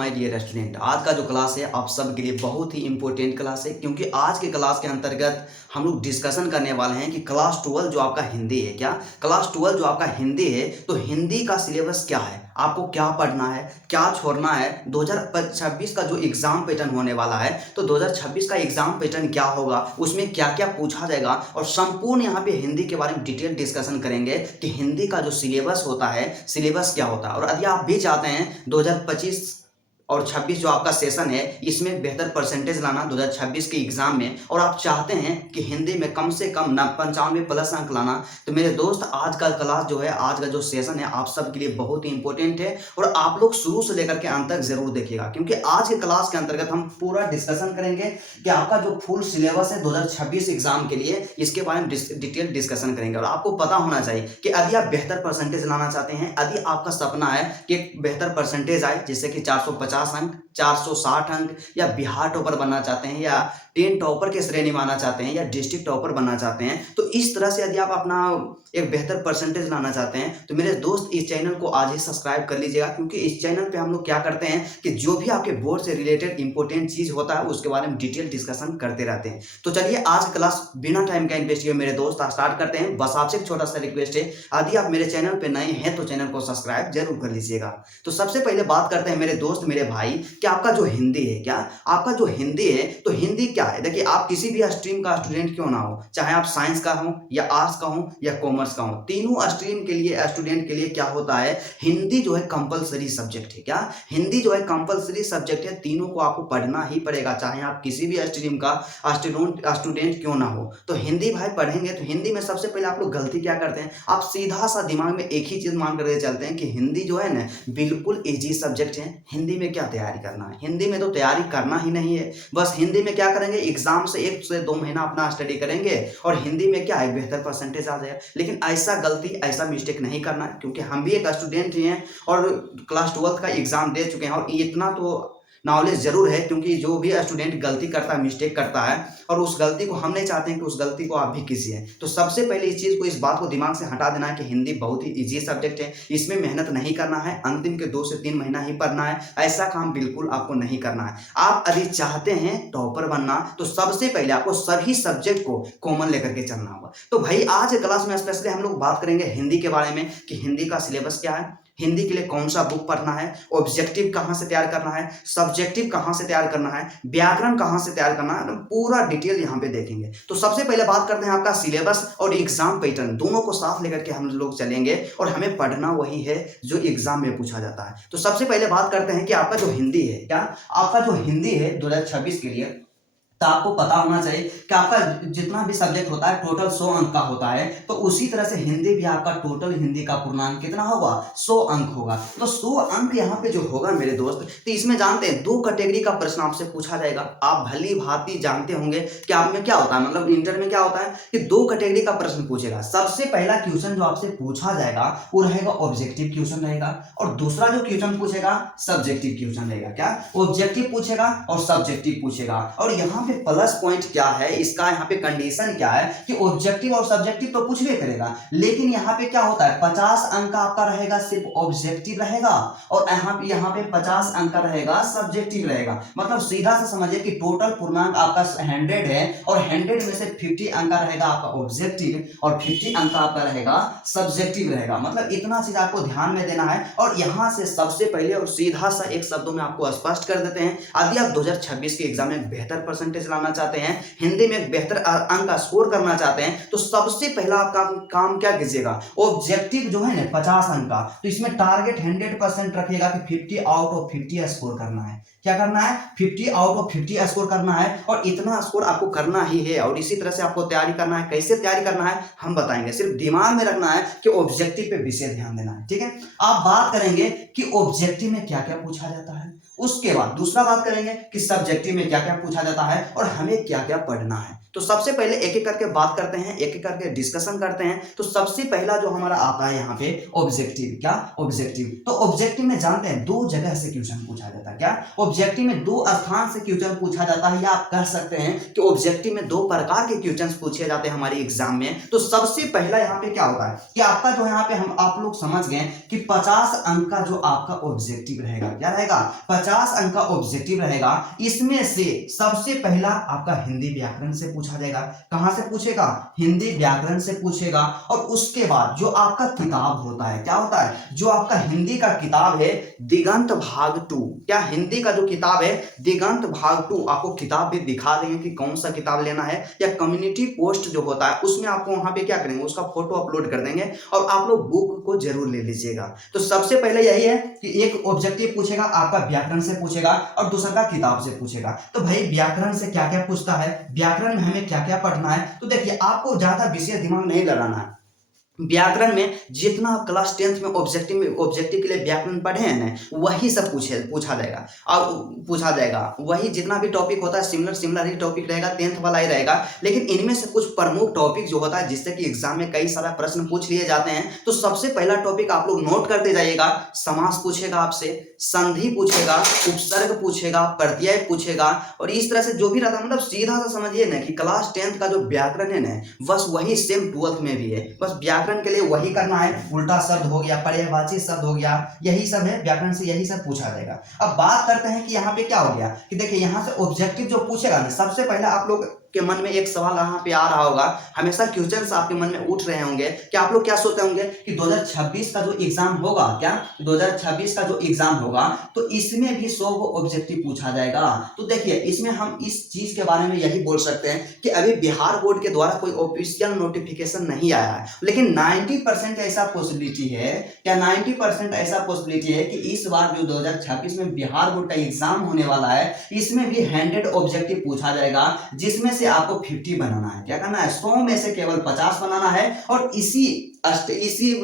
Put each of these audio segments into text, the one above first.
My dear student. आज का जो क्लास है आप सब के लिए बहुत ही इंपॉर्टेंट क्लास है, क्योंकि आज के क्लास के अंतर्गत हम लोग डिस्कशन करने वाले हैं कि क्लास 12 जो आपका हिंदी है, क्या क्लास 12 जो आपका हिंदी है, तो हिंदी का सिलेबस क्या है, आपको क्या पढ़ना है, क्या छोड़ना है। 2026 का जो एग्जाम पैटर्न होने वाला है, तो 2026 का एग्जाम पैटर्न क्या होगा, उसमें क्या क्या पूछा जाएगा, और संपूर्ण यहाँ पे हिंदी के बारे में डिटेल डिस्कशन करेंगे कि हिंदी का जो सिलेबस होता है, सिलेबस क्या होता है। और यदि आप भी चाहते हैं 2025 और 26 जो आपका सेशन है, इसमें बेहतर परसेंटेज लाना 2026 के एग्जाम में, और आप चाहते हैं कि हिंदी में कम से कम 95+ अंक लाना, तो मेरे दोस्त आज का क्लास जो है, आज का जो सेशन है आप सब के लिए बहुत ही इंपॉर्टेंट है। और आप लोग शुरू से लेकर के अंत तक जरूर देखिएगा, क्योंकि आज के क्लास के अंतर्गत हम पूरा डिस्कशन करेंगे कि आपका जो फुल सिलेबस है 2026 एग्जाम के लिए, इसके बारे में डिटेल डिस्कशन करेंगे। और आपको पता होना चाहिए कि यदि आप बेहतर परसेंटेज लाना चाहते हैं, यदि आपका सपना है कि बेहतर परसेंटेज आए, जैसे कि 450 अंक, 460 अंक, या बिहार टॉपर बनना चाहते हैं, या 10 टॉपर के श्रेणी में आना चाहते हैं, या डिस्ट्रिक्ट टॉपर बनना चाहते हैं, तो इस तरह से यदि आप अपना एक बेहतर परसेंटेज लाना चाहते हैं, तो मेरे दोस्त इस चैनल को आज ही सब्सक्राइब कर लीजिएगा। क्योंकि इस चैनल पे हम लोग क्या करते हैं कि जो भी आपके बोर्ड से रिलेटेड इंपॉर्टेंट चीज होता है उसके बारे में डिटेल डिस्कशन करते रहते हैं। तो चलिए आज की क्लास बिना टाइम का इन्वेस्ट किए मेरे दोस्त स्टार्ट करते हैं। बस आपसे एक छोटा सा रिक्वेस्ट है, यदि आप मेरे चैनल पे नए हैं तो चैनल को सब्सक्राइब जरूर कर लीजिएगा। तो सबसे पहले बात करते हैं मेरे दोस्त मेरे भाई कि आपका जो हिंदी है, क्या आपका जो हिंदी है, तो हिंदी क्या है। देखिए, आप किसी भी स्ट्रीम का स्टूडेंट क्यों ना हो, चाहे आप साइंस का हो, या आर्ट्स का हो, या कॉमर्स का हो, तीनों स्ट्रीम के लिए स्टूडेंट के लिए क्या होता है, हिंदी जो है कंपलसरी सब्जेक्ट है। क्या हिंदी जो है कंपलसरी सब्जेक्ट है, तीनों को आपको पढ़ना ही पड़ेगा, चाहे आप किसी भी स्ट्रीम का स्टूडेंट क्यों ना हो। तो हिंदी भाई पढ़ेंगे, तो हिंदी में सबसे पहले आप लोग गलती क्या करते हैं, आप सीधा सा दिमाग में एक ही चीज मान कर चलते हैं कि हिंदी जो है ना बिल्कुल इजी सब्जेक्ट है, हिंदी में क्या तैयारी करना है। हिंदी में तो तैयारी करना ही नहीं है, बस हिंदी में क्या करेंगे, एग्जाम से 1 से 2 महीना अपना स्टडी करेंगे और हिंदी में क्या है बेहतर परसेंटेज आ जाएगा। लेकिन ऐसा गलती, ऐसा मिस्टेक नहीं करना है, क्योंकि हम भी एक स्टूडेंट ही हैं और क्लास 12 का एग्जाम दे चुके हैं, और इतना तो नॉलेज जरूर है, क्योंकि जो भी स्टूडेंट गलती करता है, मिस्टेक करता है, और उस गलती को हम नहीं चाहते हैं कि उस गलती को आप भी कीजिए। तो सबसे पहले इस चीज को, इस बात को दिमाग से हटा देना है कि हिंदी बहुत ही इजी सब्जेक्ट है, इसमें मेहनत नहीं करना है, अंतिम के 2 से 3 महीना ही पढ़ना है, ऐसा काम बिल्कुल आपको नहीं करना है। आप यदि चाहते हैं टॉपर बनना, तो सबसे पहले आपको सभी सब्जेक्ट को कॉमन लेकर के चलना होगा। तो भाई आज क्लास में स्पेशली हम लोग बात करेंगे हिंदी के बारे में कि हिंदी का सिलेबस क्या है, हिंदी के लिए कौन सा बुक पढ़ना है, ऑब्जेक्टिव कहां से तैयार करना है, सब्जेक्टिव कहां से तैयार करना है, व्याकरण कहां से तैयार करना है, पूरा डिटेल यहां पे देखेंगे। तो सबसे पहले बात करते हैं आपका सिलेबस और एग्जाम पैटर्न, दोनों को साथ लेकर के हम लोग चलेंगे, और हमें पढ़ना वही है जो एग्जाम में पूछा जाता है। तो सबसे पहले बात करते हैं कि आपका जो हिंदी है, क्या आपका जो हिंदी है 2026 के लिए, तो आपको पता होना चाहिए कि आपका जितना भी सब्जेक्ट होता है टोटल 100 अंक का होता है, तो उसी तरह से हिंदी भी आपका टोटल हिंदी का पूर्णांक कितना होगा, 100 अंक होगा। तो 100 अंक यहाँ पे जो होगा मेरे दोस्त, तो इसमें जानते हैं 2 कैटेगरी का प्रश्न आपसे पूछा जाएगा। आप भली भांति जानते होंगे कि आप में क्या होता है, मतलब इंटर में क्या होता है कि 2 कैटेगरी का प्रश्न पूछेगा। सबसे पहला क्वेश्चन जो आपसे पूछा जाएगा वो रहेगा ऑब्जेक्टिव क्वेश्चन रहेगा, और दूसरा जो क्वेश्चन पूछेगा सब्जेक्टिव क्वेश्चन रहेगा। क्या ऑब्जेक्टिव पूछेगा और सब्जेक्टिव पूछेगा। और यहाँ प्लस पॉइंट क्या है इसका, यहाँ पे कंडीशन क्या है कि ऑब्जेक्टिव और सब्जेक्टिव तो कुछ भी करेगा, लेकिन यहाँ पे क्या होता है 50 अंक का आपका रहेगा सिर्फ ऑब्जेक्टिव रहेगा, और यहाँ पे 50 अंक का रहेगा सब्जेक्टिव रहेगा। मतलब सीधा से समझिए कि टोटल पूर्णांक आपका 100 है, और 100 में से 50 अंक का रहेगा आपका ऑब्जेक्टिव, और 50 अंक का आपका रहेगा सब्जेक्टिव रहेगा। मतलब इतना चीज आपको ध्यान में देना है। और यहाँ से सबसे पहले और सीधा सा एक शब्दों में आपको स्पष्ट कर देते हैं, यदि आप 2026 के एग्जाम में बेहतर परसेंटेज लाना चाहते हैं, हिंदी में एक बेहतर अंक स्कोर करना चाहते हैं, तो सबसे पहला आपका काम क्या कीजिएगा, ऑब्जेक्टिव जो है ना 50 अंक का, तो इसमें टारगेट 100% रखिएगा कि 50 आउट ऑफ 50 स्कोर करना है। क्या करना है, 50 आउट ऑफ 50 स्कोर करना है, और इतना स्कोर आपको करना ही है। और इसी तरह से आपको तैयारी करना है। कैसे तैयारी करना है हम बताएंगे, सिर्फ दिमाग में रखना है कि ऑब्जेक्टिव पे विशेष ध्यान देना है। ठीक है, आप बात करेंगे कि ऑब्जेक्टिव में क्या क्या पूछा जाता है, उसके बाद दूसरा बात करेंगे कि सब्जेक्टिव में क्या क्या पूछा जाता है, और हमें क्या क्या पढ़ना है। तो सबसे पहले एक एक करके बात करते हैं, एक एक करके डिस्कशन करते हैं। तो सबसे पहला जो हमारा आता है यहाँ पे ऑब्जेक्टिव। क्या ऑब्जेक्टिव? तो ऑब्जेक्टिव में जानते हैं दो जगह से क्वेश्चन पूछा जाता है। क्या ऑब्जेक्टिव में दो स्थान से क्वेश्चन पूछा जाता है, या आप कह सकते हैं कि ऑब्जेक्टिव में दो प्रकार के क्वेश्चन पूछे जाते हैं हमारे एग्जाम में। तो सबसे पहला यहाँ पे क्या होता है कि आपका जो यहाँ पे हम आप लोग समझ गए कि 50 अंक का जो आपका ऑब्जेक्टिव रहेगा, क्या रहेगा? 50 अंक का ऑब्जेक्टिव रहेगा। इसमें से सबसे पहला आपका हिंदी व्याकरण से पूछा जाएगा। कहां से पूछेगा? हिंदी व्याकरण से पूछेगा। और उसके बाद जो आपका किताब होता है, क्या होता है? जो आपका हिंदी का किताब है दिगंत भाग 2। क्या हिंदी का जो किताब है दिगंत भाग 2, आपको किताब भी दिखा देंगे कि कौन सा किताब लेना है, या कम्युनिटी पोस्ट जो होता है उसमें आपको वहां पे क्या करेंगे, उसका फोटो अपलोड कर देंगे और आप लोग बुक को जरूर ले लीजिएगा। तो सबसे पहले यही है कि एक ऑब्जेक्टिव पूछेगा आपका व्याकरण से पूछेगा और दूसरा का किताब से पूछेगा। तो भाई व्याकरण से क्या क्या पूछता है, व्याकरण में हमें क्या क्या पढ़ना है? तो देखिए आपको ज्यादा विशेष दिमाग नहीं लगाना है। व्याकरण में जितना आप क्लास 10th में ऑब्जेक्टिव के लिए व्याकरण पढ़े हैं ना, वही सब पूछा जाएगा और पूछा जाएगा। वही जितना भी टॉपिक होता है सिमिलर ही टॉपिक रहेगा, 10th वाला ही रहेगा। लेकिन इनमें से कुछ प्रमुख टॉपिक जो होता है जिससे कि एग्जाम में कई सारा प्रश्न पूछ लिए जाते हैं। तो सबसे पहला टॉपिक आप लोग नोट करते जाइएगा। समास पूछेगा आपसे, संधि पूछेगा, उपसर्ग पूछेगा, प्रत्यय पूछेगा, और इस तरह से जो भी रहता, मतलब सीधा सा समझिए ना कि क्लास 10th का जो व्याकरण है ना, बस वही सेम 12th में भी है। बस व्याकरण के लिए वही करना है। उल्टा शब्द हो गया, पर्यायवाची शब्द हो गया, यही सब है व्याकरण से, यही सब पूछा जाएगा। अब बात करते हैं कि यहाँ पे क्या हो गया कि देखिए यहाँ से ऑब्जेक्टिव जो पूछेगा ना, सबसे पहले आप लोग के मन में एक सवाल यहाँ पे आ रहा होगा, हमेशा क्वेश्चंस आपके मन में उठ रहे होंगे कि आप लोग क्या सोचते होंगे कि 2026 का जो एग्जाम होगा, क्या 2026 का जो एग्जाम होगा तो इसमें भी 100 ऑब्जेक्टिव पूछा जाएगा। तो देखिए इसमें हम इस चीज के बारे में यही बोल सकते हैं कि अभी बिहार बोर्ड के द्वारा कोई ऑफिशियल नोटिफिकेशन नहीं आया है, लेकिन 90% ऐसा पॉसिबिलिटी है, क्या 90% ऐसा पॉसिबिलिटी है कि इस बार जो 2026 में बिहार बोर्ड का एग्जाम होने वाला है इसमें भी 100 ऑब्जेक्टिव पूछा जाएगा, जिसमें से आपको 50 बनाना है। क्या करना है? 100 में से केवल 50 बनाना है और इसी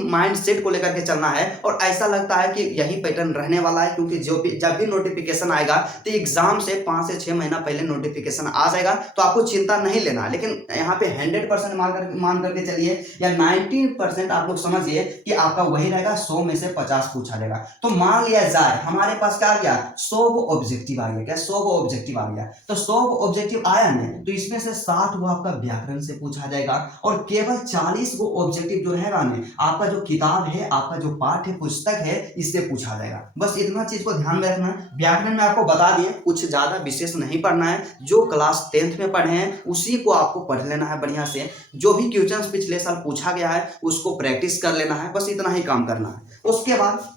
माइंड सेट को लेकर के चलना है। और ऐसा लगता है कि यही पैटर्न रहने वाला है, क्योंकि जब भी नोटिफिकेशन आएगा तो एग्जाम से 5 से 6 महीना पहले नोटिफिकेशन आ जाएगा, तो आपको चिंता नहीं लेना। लेकिन यहाँ पे 100% मान करके चलिए, या 90% आप लोग समझिए कि आपका वही रहेगा, 100 में से 50 पूछा जाएगा। तो मान लिया जाए हमारे पास क्या आ गया, 100 ऑब्जेक्टिव आ गया। क्या 100 ऑब्जेक्टिव आ गया? तो 100 ऑब्जेक्टिव आया ना, तो इसमें से 60 वो आपका व्याकरण से पूछा जाएगा और केवल 40 वो ऑब्जेक्टिव जो रहेगा ना, आपका जो किताब है, आपका जो पाठ्य पुस्तक है, इससे पूछा जाएगा। बस इतना चीज को ध्यान में रखना है। व्याकरण में आपको बता दिए, कुछ ज्यादा विशेष नहीं पढ़ना है। जो क्लास 10th में पढ़े हैं उसी को आपको पढ़ लेना है बढ़िया से। जो भी क्वेश्चंस पिछले साल पूछा गया है उसको प्रैक्टिस कर लेना है, बस इतना ही काम करना है। उसके बाद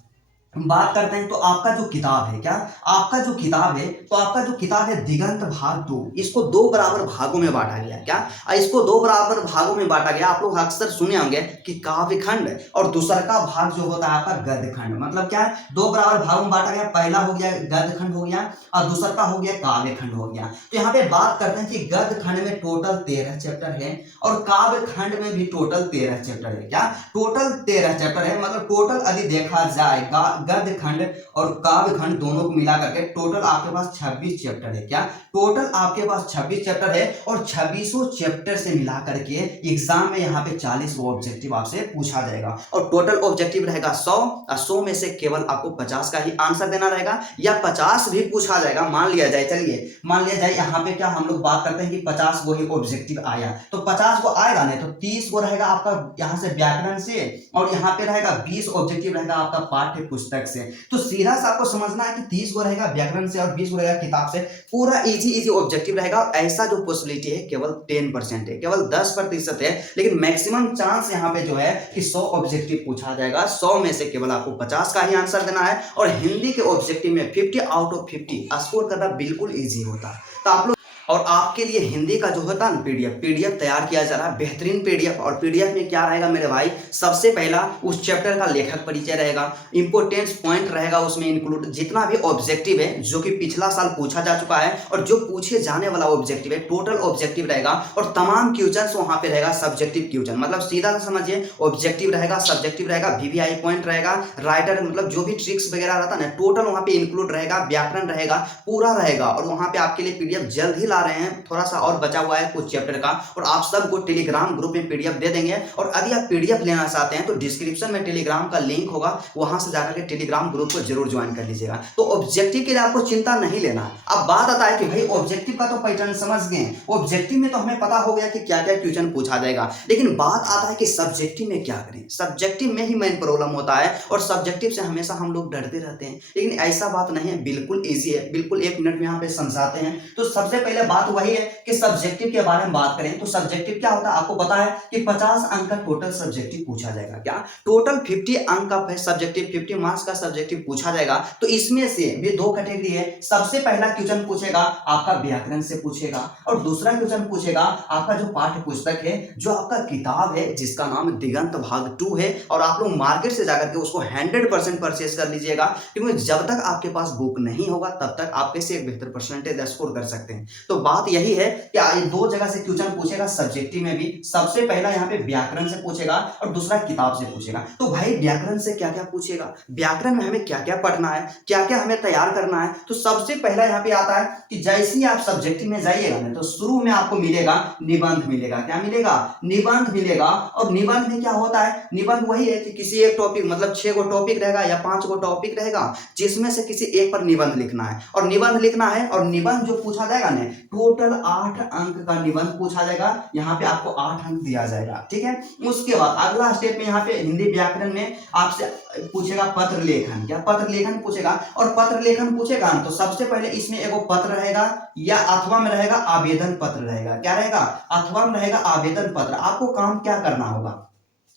बात करते हैं तो आपका जो किताब है, क्या आपका जो किताब है, तो आपका जो किताब है दिगंत भाग 2, इसको 2 बराबर भागों में बांटा गया। क्या इसको 2 बराबर भागों में बांटा गया? आप लोग अक्सर सुने होंगे कि काव्यखंड और दूसरा का भाग जो होता है आपका गद्यखंड। मतलब क्या है, 2 बराबर भागों में बांटा गया। पहला हो गया गद्यखंड हो गया और दूसरा का हो गया काव्यखंड हो गया। तो यहाँ पे बात करते हैं कि गद्यखंड में टोटल 13 चैप्टर है और काव्यखंड में भी टोटल 13 चैप्टर है। क्या टोटल 13 चैप्टर है? मतलब टोटल यदि देखा जाए गद्य खंड और काव्य खंड दोनों को मिला करके टोटल आपके पास 26 चैप्टर है। क्या टोटल आपके पास 26 चैप्टर है और 26 चैप्टर से मिला करके एग्जाम में यहाँ पे 40 ऑब्जेक्टिव आपसे पूछा जाएगा और टोटल ऑब्जेक्टिव रहेगा 100 और 100 में से केवल आपको 50 का ही आंसर देना रहेगा, या 50 भी पूछा जाएगा। मान लिया जाए, चलिए मान लिया जाए यहाँ पे क्या हम लोग बात करते हैं कि 50 वो ही ऑब्जेक्टिव आया, तो 50 को आएगा नहीं तो 30 को रहेगा आपका यहाँ से व्याकरण से और यहाँ पे रहेगा 20 ऑब्जेक्टिव रहेगा आपका पाठ्य पुस्तक से। तो सीधा सा आपको समझना है कि 30 को रहेगा व्याकरण से और 20 को रहेगा किताब से। पूरा इजी ऑब्जेक्टिव रहेगा और ऐसा जो पॉसिबिलिटी है केवल 10% है, केवल 10% है, लेकिन मैक्सिमम चांस यहाँ पे जो है कि 100 ऑब्जेक्टिव पूछा जाएगा। 100 में से केवल आपको 50 का ही आंसर देना है और हिंदी के ऑब्जेक्टिव में 50 आउट ऑफ 50 स्कोर करना बिल्कुल ईजी होता है। तो आप लोग और आपके लिए हिंदी का जो होता है ना पीडीएफ तैयार किया जा रहा है, बेहतरीन पीडीएफ। और पीडीएफ में क्या रहेगा मेरे भाई, सबसे पहला उस चैप्टर का लेखक परिचय रहेगा, इंपोर्टेंस पॉइंट रहेगा उसमें इंक्लूड, जितना भी ऑब्जेक्टिव है जो कि पिछला साल पूछा जा चुका है और जो पूछे जाने वाला ऑब्जेक्टिव है, टोटल ऑब्जेक्टिव रहेगा और तमाम क्वेश्चंस वहां पे रहेगा सब्जेक्टिव क्वेश्चन। मतलब सीधा सा समझिए, ऑब्जेक्टिव रहेगा, सब्जेक्टिव रहेगा, वीवीआई पॉइंट रहेगा, राइटर मतलब जो भी ट्रिक्स वगैरह रहता है ना, टोटल वहां पे इंक्लूड रहेगा, व्याकरण रहेगा, पूरा रहेगा। और वहां पे आपके लिए पीडीएफ जल्द ही ला रहे हैं, थोड़ा सा और बचा हुआ है कुछ चैप्टर का, और आप सबको टेलीग्राम ग्रुप में पीडीएफ दे देंगे। और यदि आप पीडीएफ लेना चाहते हैं तो डिस्क्रिप्शन में टेलीग्राम का लिंक होगा, वहां से जाकर के टेलीग्राम ग्रुप को जरूर ज्वाइन कर लीजिएगा। तो ऑब्जेक्टिव के लिए आपको चिंता नहीं लेना। अब बात आता है कि भाई ऑब्जेक्टिव का तो पैटर्न समझ गए, ऑब्जेक्टिव में तो हमें पता हो गया कि क्या क्या क्वेश्चन पूछा जाएगा, लेकिन बात आता है कि सब्जेक्टिव में क्या करें। सब्जेक्टिव में ही मेन प्रॉब्लम होता है, और सब्जेक्टिव से हमेशा हम लोग डरते रहते हैं, लेकिन ऐसा बात नहीं है, बिल्कुल ईजी है, बिल्कुल 1 मिनट में यहाँ पे समझाते हैं। तो सबसे पहले बात वही है कि सब्जेक्टिव के बारे में बात करें। तो सब्जेक्टिव क्या होता है आपको पता है कि 50 अंक का टोटल सब्जेक्टिव पूछा जाएगा। क्या टोटल 50 अंक का सब्जेक्टिव, 50 मार्क्स का सब्जेक्टिव पूछा जाएगा। तो इसमें से भी 2 कैटेगरी है। सबसे पहला क्वेश्चन पूछेगा आपका व्याकरण से पूछेगा, और दूसरा क्वेश्चन पूछेगा आपका जो पाठ्य पुस्तक है, जो आपका किताब है जिसका नाम दिगंत भाग 2 है, और आप लोग मार्केट से जाकर के उसको 100% परचेज कर लीजिएगा, क्योंकि जब तक आपके पास बुक नहीं होगा तब तक आप कैसे एक बेहतर परसेंटेज स्कोर कर सकते हैं। तो बात यही है कि 2 जगह से क्वेश्चन पूछेगा सब्जेक्टिव में भी। सबसे पहला यहाँ पे व्याकरण से पूछेगा और दूसरा किताब से पूछेगा। तो भाई व्याकरण से क्या क्या पूछेगा, व्याकरण में हमें क्या क्या पढ़ना है, क्या क्या हमें तैयार करना है। तो सबसे पहला यहाँ पे आता है कि जैसे ही आप सब्जेक्टिव में जाइएगा ना, तो शुरू में आपको मिलेगा निबंध मिलेगा। क्या मिलेगा? निबंध मिलेगा। और निबंध में क्या होता है, निबंध वही है कि किसी एक टॉपिक, मतलब 6 गो टॉपिक रहेगा या 5 गो टॉपिक रहेगा, जिसमें से किसी एक पर निबंध लिखना है, और निबंध लिखना है, और निबंध जो पूछा जाएगा ना, टोटल 8 अंक का निबंध पूछा जाएगा। यहाँ पे आपको 8 अंक दिया जाएगा, ठीक है। उसके बाद अगला स्टेप में यहाँ पे हिंदी व्याकरण में आपसे पूछेगा पत्र लेखन। क्या पत्र लेखन पूछेगा? और पत्र लेखन पूछेगा तो सबसे पहले इसमें एगो पत्र रहेगा, या अथवा में रहेगा आवेदन पत्र रहेगा। क्या रहेगा? अथवा में रहेगा आवेदन पत्र। आपको काम क्या करना होगा,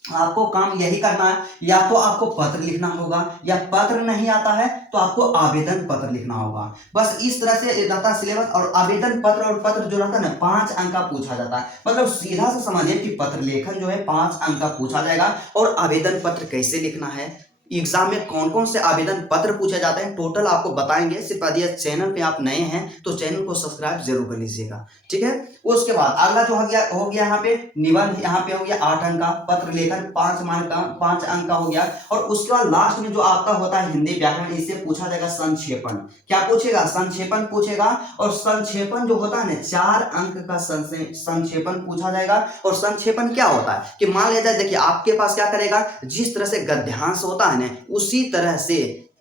आपको काम यही करना है, या तो आपको पत्र लिखना होगा, या पत्र नहीं आता है तो आपको आवेदन पत्र लिखना होगा। बस इस तरह से रहता सिलेबस। और आवेदन पत्र और पत्र जो रहता है ना, 5 अंक का पूछा जाता है। मतलब सीधा से समझिए कि पत्र लेखन जो है 5 अंक का पूछा जाएगा। और आवेदन पत्र कैसे लिखना है, एग्जाम में कौन कौन से आवेदन पत्र पूछे जाते हैं, टोटल आपको बताएंगे। सिर्फ यदि चैनल पे आप नए हैं तो चैनल को सब्सक्राइब जरूर कर लीजिएगा, ठीक है। उसके बाद अगला जो हो गया यहाँ पे निबंध, यहाँ पे हो गया 8 अंक का, पत्र लेखन 5 मार्क का, 5 अंक का हो गया। और उसके बाद लास्ट में जो आपका होता है हिंदी व्याकरण, इससे पूछा जाएगा संक्षेपण। क्या पूछेगा? संक्षेपण पूछेगा। और संक्षेपण जो होता है ना, 4 अंक का संक्षेपण पूछा जाएगा। और संक्षेपण क्या होता है कि मान लिया जाए, देखिए आपके पास क्या करेगा, जिस तरह से गद्यांश होता है ना, उसी तरह से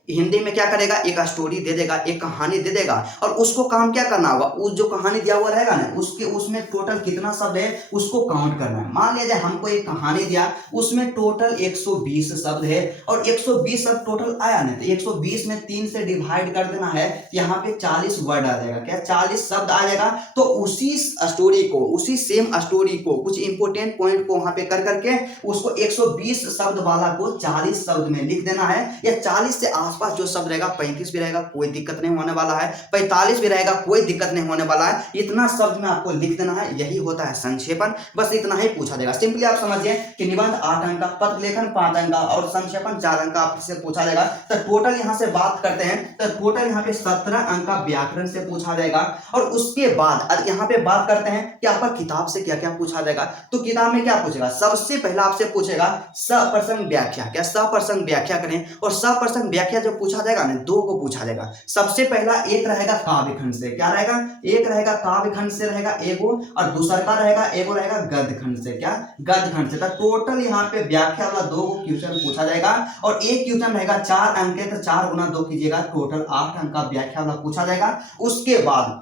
हिंदी में क्या करेगा, एक स्टोरी दे देगा, एक कहानी दे देगा, और उसको काम क्या करना होगा, उस जो कहानी दिया हुआ रहेगा ना, उसके उसमें टोटल कितना शब्द है उसको काउंट करना है। मान लिया जाए हमको एक कहानी दिया, उसमें टोटल 120 शब्द है, और 120 शब्द टोटल आया ना, तो 120 में 3 से डिवाइड कर देना है, यहाँ पे 40 वर्ड आ जाएगा। क्या? 40 शब्द आ जाएगा। तो उसी स्टोरी को, उसी सेम स्टोरी को, कुछ इंपोर्टेंट पॉइंट को वहां पे कर करके उसको 120 शब्द वाला को 40 शब्द में लिख देना है, या 40 से आसपास जो शब्द रहेगा, 35 भी रहेगा कोई दिक्कत नहीं होने वाला है, 45 भी रहेगा कोई दिक्कत नहीं होने वाला है, इतना शब्द में आपको लिख देना है। यही होता है संक्षेपण। बस इतना ही पूछा जाएगा। सिंपली आप समझिए कि निबंध 8 अंक का, पत्र लेखन 5 अंक का, और संक्षेपण 4 अंक का आपसे पूछा जाएगा। तो टोटल यहां से बात करते हैं, तो टोटल यहाँ पे 17 अंक का व्याकरण से पूछा जाएगा। और उसके बाद यहाँ पे बात करते हैं कि आपका किताब से क्या क्या पूछा जाएगा। तो किताब में क्या पूछेगा, सबसे पहला आपसे पूछेगा सप्रसंग व्याख्या। क्या? सप्रसंग व्याख्या करें। और सप्रसंग व्याख्या जो पूछा जाएगा ना, 2 को पूछा जाएगा। सबसे पहला एक रहेगा काव्यखंड से। क्या रहेगा? एक रहेगा काव्यखंड से रहेगा एगो, और दूसरा का रहेगा एगो रहेगा गद्यखंड से। क्या? गद्यखंड से। तो टोटल यहाँ पे व्याख्या वाला 2 क्वेश्चन पूछा जाएगा। और एक क्वेश्चन रहेगा 4 अंक के, तो 4 गुना 2 कीजिएगा, टोटल 8 अंक का व्याख्या वाला पूछा जाएगा। उसके बाद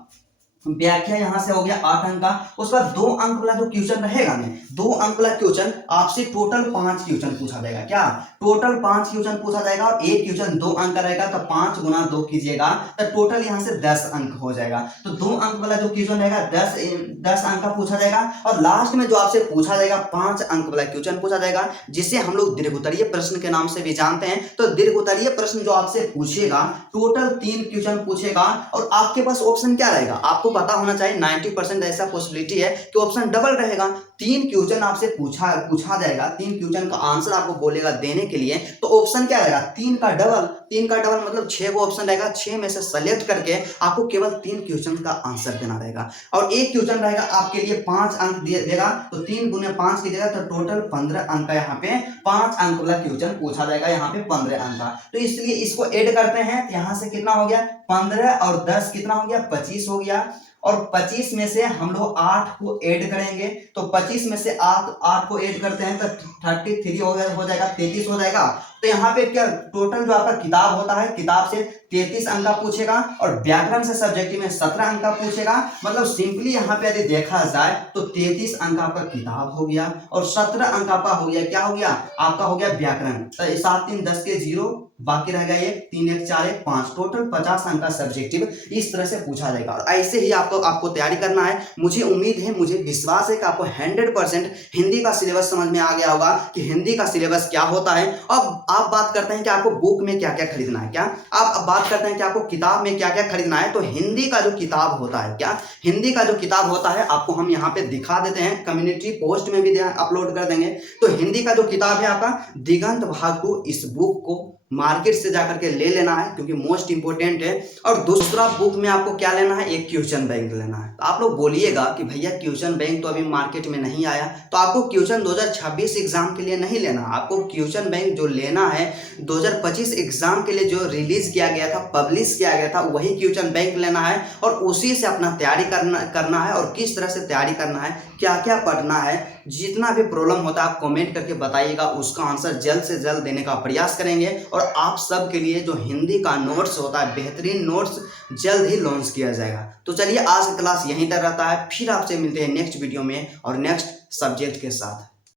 व्याख्या यहां से हो गया 8 अंक का। उसके बाद 2 अंक वाला जो क्वेश्चन रहेगा ना, 2 अंक वाला क्वेश्चन आपसे टोटल 5 क्वेश्चन पूछा जाएगा। क्या? टोटल 5 क्वेश्चन पूछा जाएगा। और एक क्वेश्चन 2 अंक का रहेगा, तो 5 गुना 2 कीजिएगा, तो टोटल यहां से 10 अंक हो जाएगा। तो 2 अंक वाला जो क्वेश्चन रहेगा 10 अंक का पूछा जाएगा। और लास्ट में जो आपसे पूछा जाएगा 5 अंक वाला क्वेश्चन पूछा जाएगा, जिसे हम लोग दीर्घोत्तरीय प्रश्न के नाम से भी जानते हैं। तो दीर्घोत्तरीय प्रश्न जो आपसे पूछेगा, टोटल 3 क्वेश्चन पूछेगा। और आपके पास ऑप्शन क्या रहेगा, आपको पता होना चाहिए। 90% ऐसा पॉसिबिलिटी है कि ऑप्शन डबल रहेगा। 3 क्वेश्चन आपसे पूछा जाएगा, 3 क्वेश्चन का आंसर आपको बोलेगा देने के लिए। तो ऑप्शन क्या रहेगा, 3 का डबल। 3 का डबल मतलब 6 को ऑप्शन रहेगा, 6 में से सेलेक्ट करके आपको केवल 3 क्वेश्चन का आंसर देना रहेगा। और एक क्वेश्चन रहेगा आपके लिए 5 अंक देगा, तो 3 गुने 5 कीजिएगा, तो टोटल 15 अंक का यहाँ पे 5 अंक वाला क्वेश्चन पूछा जाएगा, यहाँ पे 15 अंक का। तो इसलिए इसको ऐड करते हैं, यहाँ से कितना हो गया 15 और 10 कितना हो गया 25 हो गया। और 25 में से हम लोग 8 को ऐड करेंगे, तो 25 में से 8 को ऐड करते हैं तो 33 हो जाएगा, 33 हो जाएगा। तो यहाँ पे क्या टोटल जो आपका किताब होता है, किताब से 33 अंक का पूछेगा और व्याकरण से सब्जेक्टिव में 17 अंक का पूछेगा। मतलब सिंपली यहाँ पे यदि देखा जाए तो 33 अंक आपका किताब हो गया और 17 अंक आपका हो गया, क्या हो गया आपका, हो गया व्याकरण। तो 7 3 10 के 0, बाकी रह गया 1 3 1 4 1 5, टोटल 50 अंक का सब्जेक्टिव इस तरह से पूछा जाएगा। और ऐसे ही आपको तैयारी करना है। मुझे उम्मीद है, मुझे विश्वास है कि आपको 100% हिंदी का सिलेबस समझ में आ गया होगा कि हिंदी का सिलेबस क्या होता है। अब आप बात करते हैं कि आपको बुक में क्या क्या खरीदना है, क्या आप बात करते हैं कि आपको किताब में क्या क्या खरीदना है। तो हिंदी का जो किताब होता है, क्या हिंदी का जो किताब होता है आपको हम यहाँ पे दिखा देते हैं, कम्युनिटी पोस्ट में भी अपलोड कर देंगे। तो हिंदी का जो किताब है आपका दिगंत भाग 2, इस बुक को मार्केट से जाकर के ले लेना है क्योंकि मोस्ट इंपोर्टेंट है। और दूसरा बुक में आपको क्या लेना है, एक क्वेश्चन बैंक लेना है। तो आप लोग बोलिएगा कि भैया क्वेश्चन बैंक तो अभी मार्केट में नहीं आया, तो आपको क्वेश्चन 2026 एग्जाम के लिए नहीं लेना। आपको क्वेश्चन बैंक जो लेना है 2025 एग्जाम के लिए जो रिलीज किया गया था, पब्लिश किया गया था, वही क्वेश्चन बैंक लेना है और उसी से अपना तैयारी करना है। और किस तरह से तैयारी करना है, क्या क्या पढ़ना है, जितना भी प्रॉब्लम होता है आप कमेंट करके बताइएगा, उसका आंसर जल्द से जल्द देने का प्रयास करेंगे। और आप सब के लिए जो हिंदी का नोट्स होता है, बेहतरीन नोट्स जल्द ही लॉन्च किया जाएगा। तो चलिए आज की क्लास यहीं तक रहता है, फिर आपसे मिलते हैं नेक्स्ट वीडियो में और नेक्स्ट सब्जेक्ट के साथ।